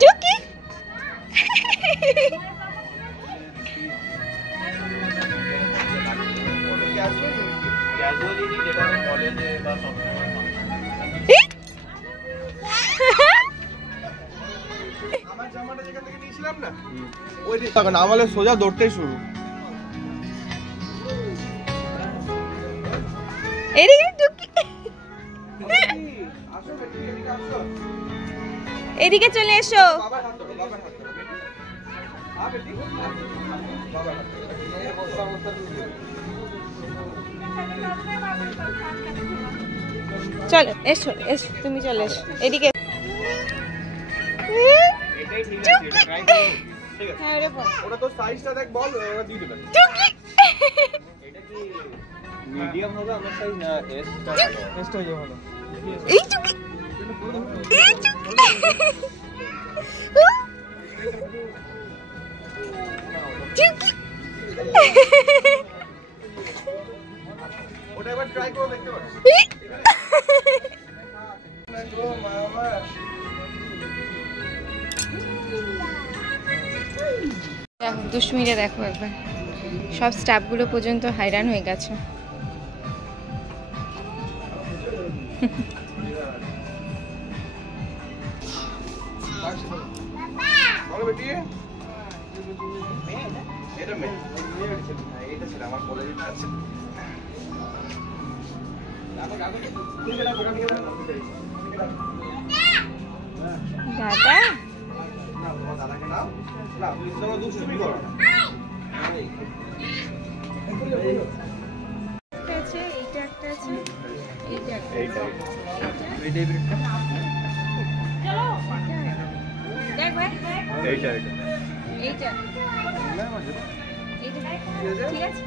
টুকি আমার জামাটা যেখান থেকে নিয়েছিলাম না ওই তখন আমাদের সোজা দৌড়তেই শুরু। এদিকে টুকি এদিকে চলে এসো। চলো এসো এসো তুমি চলে এসো এদিকে। ওটা তো সাইজটা দেখ বল ওরা দিয়ে দেবে। এটা কি মিডিয়াম হবে আমার সাইজ না এস হয়ে যাবে ভালো। এই টুকি এই টুকি টুকি ওটা একবার ট্রাই করে দেখতে পারো। গো মামা দেখো দুষ্টুমিটা দেখো একবার, সব স্টাফগুলো পর্যন্ত হাইরান হয়ে গেছে। বলো বেটি এটা মে এটা ছিল আমার কলেজে আছে। দাদা না তোমার দাদাকে নাও না প্লিজ তোমরা দুষ্টুমি করো না। আছে এইটা একটা আছে এইটা একটা এইটা এইটা ব্রিডটা দেখ ভাই এইটা এইটা এইটা ঠিক আছে।